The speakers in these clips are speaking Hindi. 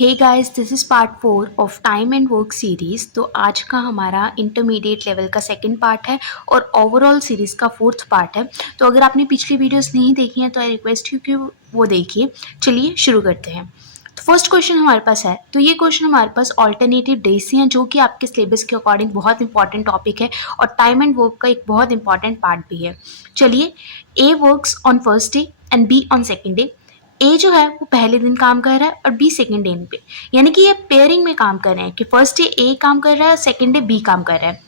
Hey guys, this is part 4 of time and work series. तो आज का हमारा इंटरमीडिएट लेवल का सेकंड पार्ट है और ओवरऑल सीरीज़ का फोर्थ पार्ट है। तो अगर आपने पिछली वीडियोस नहीं देखी हैं तो आई रिक्वेस्ट यू कि वो देखिए। चलिए शुरू करते हैं। तो फर्स्ट क्वेश्चन हमारे पास है, तो ये क्वेश्चन हमारे पास ऑल्टरनेटिव डेज से हैं जो कि आपके सिलेबस के अकॉर्डिंग बहुत इंपॉर्टेंट टॉपिक है और टाइम एंड वर्क का एक बहुत इंपॉर्टेंट पार्ट भी है। चलिए, A works on first day and B on second day. A जो है वो पहले दिन काम कर रहा है और बी सेकेंड डे पे, यानी कि ये पेयरिंग में काम कर रहे हैं कि फर्स्ट डे ए काम कर रहा है और सेकेंड डे बी काम कर रहा है।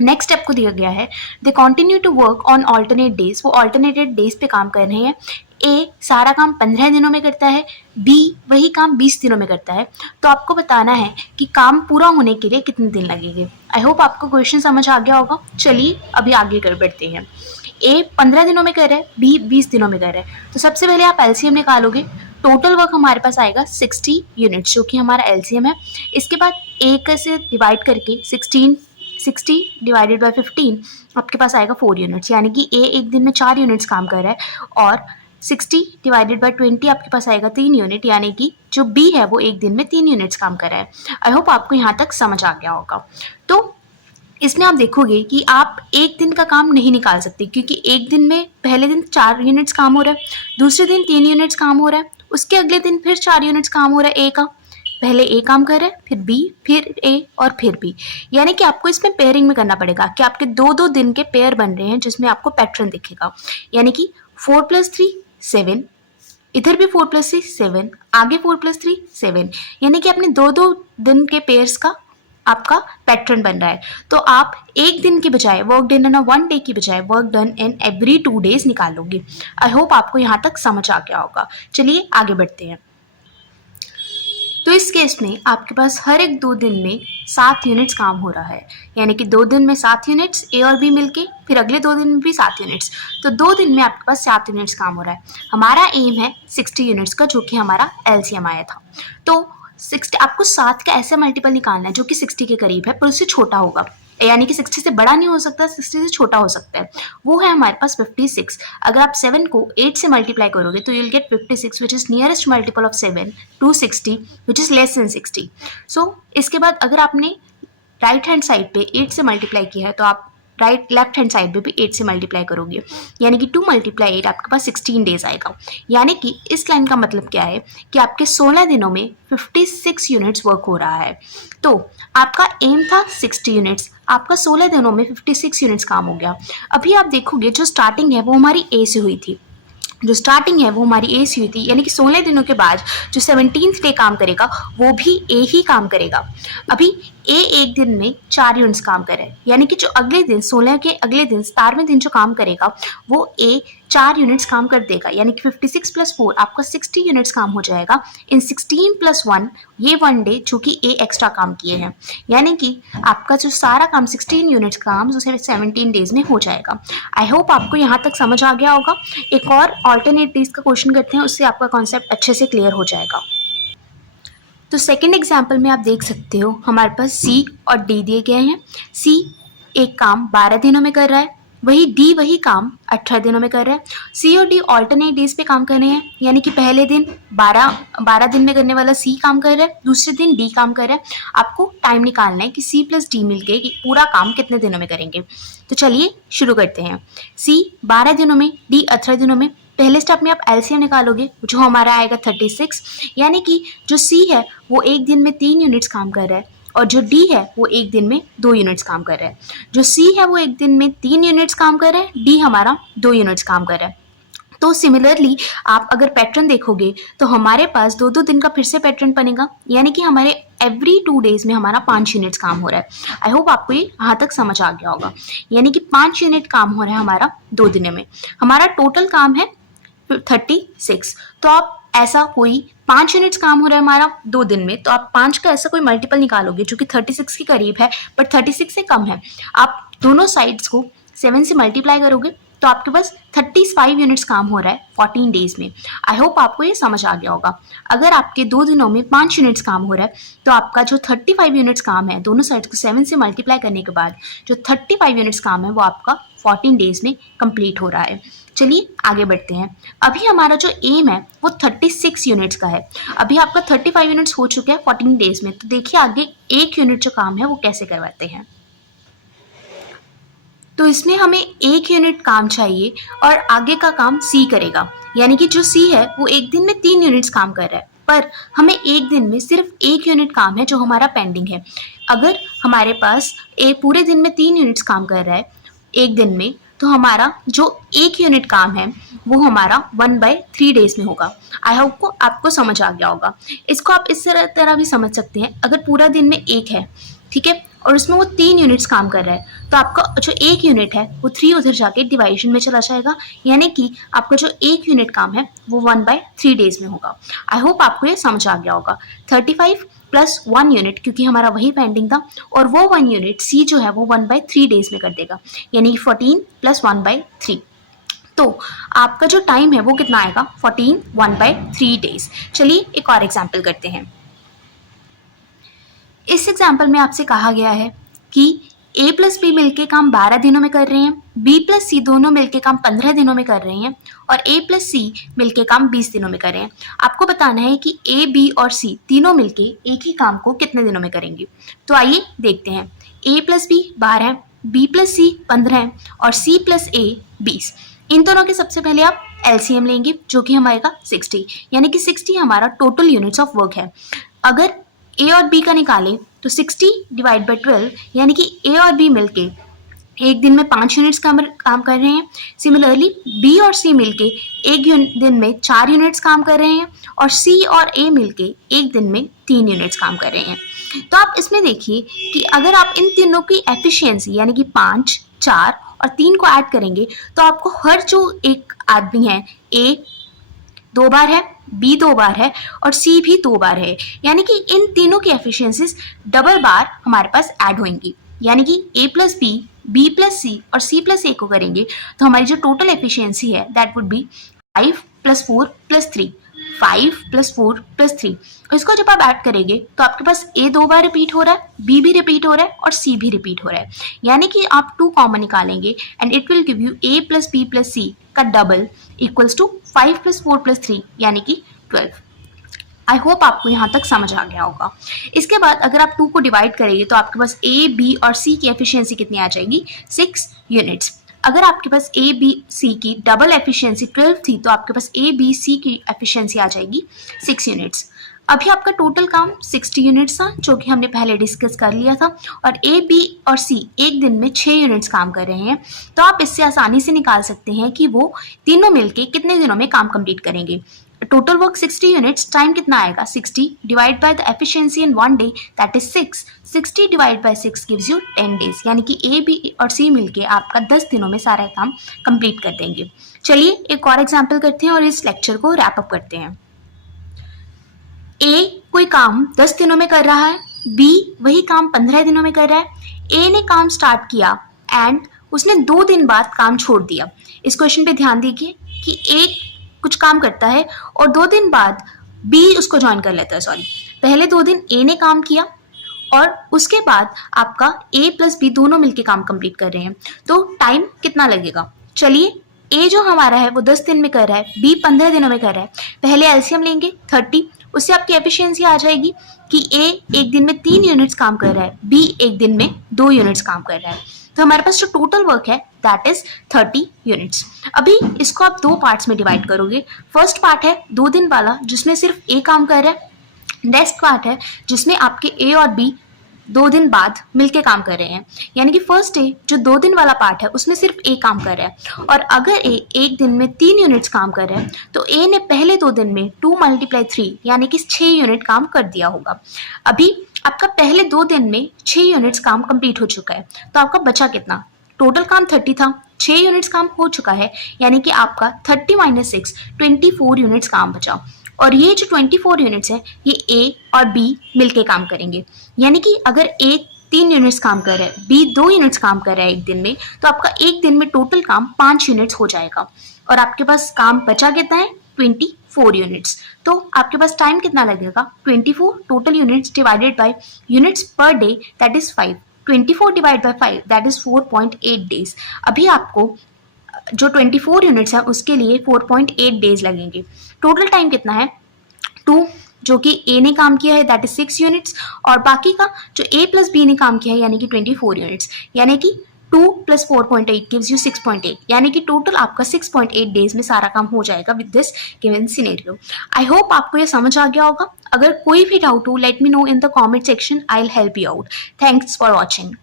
नेक्स्ट स्टेप को दिया गया है, they continue to work on alternate days, वो ऑल्टरनेटेड डेज पे काम कर रहे हैं। ए सारा काम 15 दिनों में करता है, बी वही काम 20 दिनों में करता है। तो आपको बताना है कि काम पूरा होने के लिए कितने दिन लगेंगे। आई होप आपको क्वेश्चन समझ आ गया होगा। चलिए अभी आगे कर बढ़ते हैं। ए 15 दिनों में कर रहा है, बी 20 दिनों में कर रहा है। तो सबसे पहले आप एलसीएम निकालोगे। टोटल वर्क हमारे पास आएगा 60 यूनिट्स जो कि हमारा एलसीएम है। इसके बाद ए से डिवाइड करके 60 डिवाइडेड बाय 15 आपके पास आएगा 4 यूनिट्स, यानी कि ए एक दिन में 4 यूनिट्स काम कर रहा है और 60 डिवाइडेड बाय 20 आपके पास आएगा 3 यूनिट, यानी कि जो बी है वो एक दिन में 3 यूनिट्स काम कर रहा है। आई होप आपको यहाँ तक समझ आ गया होगा। तो इसमें आप देखोगे कि आप एक दिन का काम नहीं निकाल सकते, क्योंकि एक दिन में पहले दिन 4 यूनिट्स काम हो रहा है, दूसरे दिन 3 यूनिट्स काम हो रहा है, उसके अगले दिन फिर 4 यूनिट्स काम हो रहा है। ए का पहले ए काम कर रहा है, फिर बी, फिर ए और फिर बी, यानी कि आपको इसमें पेयरिंग में करना पड़ेगा कि आपके दो दो दिन के पेयर बन रहे हैं जिसमें आपको पैटर्न दिखेगा। यानी कि 4 + 3 7, इधर भी 4 + 3 7, आगे 4 + 3 7, यानी कि अपने दो दो दिन के पेयर्स का आपका पैटर्न बन रहा है। तो आप एक दिन की बजाय वर्क डन इन 1 डे की बजाय work done in every 2 days निकालोगे। आई होप आपको यहाँ तक समझ आ गया होगा। चलिए आगे बढ़ते हैं। तो इस केस में आपके पास हर एक 2 दिन में 7 यूनिट्स काम हो रहा है, यानी कि 2 दिन में 7 यूनिट्स, ए और बी मिलके, फिर अगले 2 दिन में भी 7 यूनिट्स। तो 2 दिन में आपके पास 7 यूनिट्स काम हो रहा है। हमारा एम है 60 यूनिट्स का, जो कि हमारा एलसीएम आया था। तो 60 आपको 7 का ऐसा मल्टीपल निकालना है जो कि 60 के करीब है पर उससे छोटा होगा, यानी कि 60 से बड़ा नहीं हो सकता, 60 से छोटा हो सकता है। वो है हमारे पास 56। अगर आप 7 को 8 से मल्टीप्लाई करोगे तो you'll get 56, which is nearest multiple of 7 to 60, which is less than 60। So इसके बाद अगर आपने राइट हैंड साइड पे 8 से मल्टीप्लाई किया है तो आप लेफ्ट हैंड साइड पे भी 8 से मल्टीप्लाई करोगे, यानी कि 2 × 8 आपके पास 16 डेज आएगा। यानी कि इस लाइन का मतलब क्या है कि आपके 16 दिनों में 56 यूनिट्स वर्क हो रहा है। तो आपका एम था 60 यूनिट्स, आपका 16 दिनों में 56 यूनिट्स काम हो गया। अभी आप देखोगे जो स्टार्टिंग है वो हमारी ए से हुई थी, जो स्टार्टिंग है वो हमारी ए से हुई थी, यानी कि 16 दिनों के बाद जो 17th डे काम करेगा वो भी ए ही काम करेगा। अभी ए एक दिन में 4 यूनिट्स काम करे, यानी कि जो अगले दिन 16 के अगले दिन 17वें दिन जो काम करेगा वो ए 4 यूनिट्स काम कर देगा, यानी कि 56 + 4 आपका 60 यूनिट्स काम हो जाएगा। इन 16 + 1 ये 1 डे जो कि ए एक्स्ट्रा काम किए हैं, यानी कि आपका जो सारा काम 16 यूनिट्स का काम जो 17 डेज में हो जाएगा। आई होप आपको यहाँ तक समझ आ गया होगा। एक और ऑल्टरनेट डेज का क्वेश्चन करते हैं, उससे आपका कॉन्सेप्ट अच्छे से क्लियर हो जाएगा। तो सेकेंड एग्जाम्पल में आप देख सकते हो हमारे पास सी और डी दिए गए हैं। सी एक काम 12 दिनों में कर रहा है, वही डी वही काम 18 दिनों में कर रहा है। सी और डी ऑल्टरनेट डेज पे काम कर रहे हैं, यानी कि पहले दिन 12 दिन में करने वाला सी काम कर रहा है, दूसरे दिन डी काम कर रहा है। आपको टाइम निकालना है कि सी + डी मिलके पूरा काम कितने दिनों में करेंगे। तो चलिए शुरू करते हैं। सी 12 दिनों में, डी 18 दिनों में। पहले स्टेप में आप एलसीएम निकालोगे जो हमारा आएगा 36, यानी कि जो सी है वो एक दिन में 3 यूनिट्स काम कर रहा है और जो डी है वो एक दिन में 2 यूनिट्स काम कर रहा है। जो सी है वो एक दिन में 3 यूनिट्स काम कर रहा है, डी हमारा 2 यूनिट्स काम कर रहा है। तो सिमिलरली आप अगर पैटर्न देखोगे तो हमारे पास 2-2 दिन का फिर से पैटर्न बनेगा, यानी कि हमारे एवरी 2 डेज में हमारा 5 यूनिट्स काम हो रहा है। आई होप आपको ये यहाँ तक समझ आ गया होगा, यानी कि 5 यूनिट काम हो रहा है हमारा 2 दिनों में। हमारा टोटल काम है 36। तो आप ऐसा कोई 5 यूनिट्स काम हो रहा है हमारा 2 दिन में, तो आप 5 का ऐसा कोई मल्टीपल निकालोगे जो कि 36 के करीब है बट 36 से कम है। आप दोनों साइड्स को 7 से मल्टीप्लाई करोगे तो आपके पास 35 यूनिट्स काम हो रहा है 14 डेज में। आई होप आपको ये समझ आ गया होगा। अगर आपके 2 दिनों में 5 यूनिट्स काम हो रहा है तो आपका जो 35 यूनिट्स काम है, दोनों साइड को 7 से मल्टीप्लाई करने के बाद जो 35 यूनिट्स काम है वो आपका 14 डेज में कंप्लीट हो रहा है। चलिए आगे बढ़ते हैं। अभी हमारा जो एम है वो 36 यूनिट्स का है। अभी आपका 35 यूनिट्स हो चुका है 14 डेज में, तो देखिए आगे 1 यूनिट जो काम है वो कैसे करवाते हैं। तो इसमें हमें 1 यूनिट काम चाहिए और आगे का काम सी करेगा, यानी कि जो सी है वो एक दिन में 3 यूनिट्स काम कर रहा है, पर हमें एक दिन में सिर्फ 1 यूनिट काम है जो हमारा पेंडिंग है। अगर हमारे पास पूरे दिन में 3 यूनिट्स काम कर रहा है एक दिन में, तो हमारा जो 1 यूनिट काम है वो हमारा 1/3 डेज में होगा। आई होप को आपको समझ आ गया होगा। इसको आप इस तरह भी समझ सकते हैं, अगर पूरा दिन में 1 है, ठीक है, और उसमें वो 3 यूनिट्स काम कर रहा है, तो आपका जो 1 यूनिट है वो 3 उधर जाके डिवाइजन में चला जाएगा, यानी कि आपका जो 1 यूनिट काम है वो 1/3 डेज में होगा। आई होप आपको ये समझ आ गया होगा। 35 प्लस 1 यूनिट, क्योंकि हमारा वही पेंडिंग था, और वो 1 यूनिट सी जो है वो 1/3 डेज में कर देगा, यानी 14 प्लस 1/3। तो आपका जो टाइम है वो कितना आएगा 14 1/3 डेज। चलिए एक और एग्जाम्पल करते हैं। इस एग्जाम्पल में आपसे कहा गया है कि a प्लस बी मिलके काम 12 दिनों में कर रहे हैं, b प्लस सी दोनों मिलके काम 15 दिनों में कर रहे हैं, और a प्लस सी मिलके काम 20 दिनों में कर रहे हैं। आपको बताना है कि a, b और c तीनों मिलके एक ही काम को कितने दिनों में करेंगे। तो आइए देखते हैं। a प्लस बी 12 है, b प्लस सी 15 है, और c प्लस a 20। इन दोनों के सबसे पहले आप एलसीएम लेंगे जो कि हमारे 60, यानी कि 60 हमारा टोटल यूनिट्स ऑफ वर्क है। अगर ए और बी का निकालें तो 60 डिवाइड बाई 12, यानी कि ए और बी मिलके एक दिन में 5 यूनिट्स काम कर रहे हैं। सिमिलरली बी और सी मिलके एक दिन में 4 यूनिट्स काम कर रहे हैं, और सी और ए मिलके एक दिन में 3 यूनिट्स काम कर रहे हैं। तो आप इसमें देखिए कि अगर आप इन तीनों की एफिशिएंसी यानी कि 5, 4 और 3 को ऐड करेंगे तो आपको हर जो एक आदमी है, ए 2 बार है, बी 2 बार है, और सी भी 2 बार है, यानी कि इन तीनों की एफिशिएंसीज डबल बार हमारे पास ऐड होंगी। यानी कि ए प्लस बी प्लस सी और सी प्लस ए को करेंगे तो हमारी जो टोटल एफिशिएंसी है दैट वुड बी 5 + 4 + 3, 5 + 4 + 3। इसको जब आप ऐड करेंगे तो आपके पास ए 2 बार रिपीट हो रहा है, बी भी रिपीट हो रहा है, और सी भी रिपीट हो रहा है, यानी कि आप 2 कॉमन निकालेंगे and it will give you A plus B plus C का डबल इक्वल्स टू 5 + 4 + 3, यानी कि 12। आई होप आपको यहाँ तक समझ आ गया होगा। इसके बाद अगर आप 2 को डिवाइड करेंगे तो आपके पास ए, बी और सी की एफिशिएंसी कितनी आ जाएगी 6 यूनिट्स। अगर आपके पास ए, बी, सी की डबल एफिशिएंसी 12 थी तो आपके पास ए, बी, सी की एफिशिएंसी आ जाएगी 6 यूनिट्स। अभी आपका टोटल काम 60 यूनिट्स था जो कि हमने पहले डिस्कस कर लिया था, और ए, बी और सी एक दिन में 6 यूनिट्स काम कर रहे हैं। तो आप इससे आसानी से निकाल सकते हैं कि वो तीनों मिलके कितने दिनों में काम कंप्लीट करेंगे। टोटल वर्क 60 यूनिट्स, टाइम कितना आएगा 60 divide by the efficiency in 1 day that is 6। 60 divide by 6 gives you 10 days, यानी कि ए, बी और सी मिलके आपका 10 दिनों में सारा काम कंप्लीट कर देंगे। चलिए एक और एग्जांपल करते हैं और इस लेक्चर को रैप अप करते हैं। ए कोई काम 10 दिनों में कर रहा है, बी वही काम 15 दिनों में कर रहा है। ए ने काम स्टार्ट किया एंड उसने 2 दिन बाद काम छोड़ दिया। इस क्वेश्चन पे ध्यान दीजिए कि ए कुछ काम करता है और 2 दिन बाद बी उसको ज्वाइन कर लेता है। सॉरी, पहले 2 दिन ए ने काम किया और उसके बाद आपका ए प्लस बी दोनों मिलके काम कंप्लीट कर रहे हैं, तो टाइम कितना लगेगा। चलिए ए जो हमारा है वो 10 दिन में कर रहा है, बी 15 दिनों में कर रहा है। पहले एलसीएम लेंगे 30, उससे आपकी एफिशिएंसी आ जाएगी कि ए एक दिन में 3 यूनिट्स काम कर रहा है, बी एक दिन में 2 यूनिट्स काम कर रहा है। तो हमारे पास जो टोटल वर्क है दैट इज 30 यूनिट्स। अभी इसको आप 2 पार्ट्स में डिवाइड करोगे। फर्स्ट पार्ट है 2 दिन वाला जिसमें सिर्फ ए काम कर रहा है। नेक्स्ट पार्ट है जिसमें आपके ए और बी 2 दिन बाद मिलके काम कर रहे हैं, यानी कि फर्स्ट डे जो 2 दिन वाला पार्ट है उसमें सिर्फ ए काम कर रहा है, और अगर ए एक दिन में 3 यूनिट्स काम कर रहा है तो ए ने पहले 2 दिन में 2 × 3 यानी कि 6 यूनिट काम कर दिया होगा। अभी आपका पहले 2 दिन में 6 यूनिट्स काम कंप्लीट हो चुका है, तो आपका बचा कितना। टोटल काम 30 था, 6 यूनिट्स काम हो चुका है, यानी कि आपका 30 - 6 24 यूनिट्स काम बचा। और ये जो 24 यूनिट्स है ये ए और बी मिलके काम करेंगे, यानी कि अगर ए 3 यूनिट्स काम कर रहा है, बी 2 यूनिट्स काम कर रहा है एक दिन में, तो आपका एक दिन में टोटल काम 5 यूनिट्स हो जाएगा और आपके पास काम बचा कितना है 24 यूनिट्स। तो आपके पास टाइम कितना लगेगा 24 total units divided by units per day that is 5। 24 divide by 5 that is 4.8 days. अभी आपको जो 24 यूनिट्स है उसके लिए 4.8 डेज लगेंगे। टोटल टाइम कितना है 2 जो कि ए ने काम किया है दैट इज 6 यूनिट्स और बाकी का जो ए प्लस बी ने काम किया है यानी कि 24 यूनिट्स, यानी कि 2 + 4.8 गिव्स यू 6.8, यानी कि टोटल आपका 6.8 डेज में सारा काम हो जाएगा with this given scenario. I hope आपको ये समझ आ गया होगा। अगर कोई भी डाउट हो let me know in the comment section, I will help you out. Thanks for watching.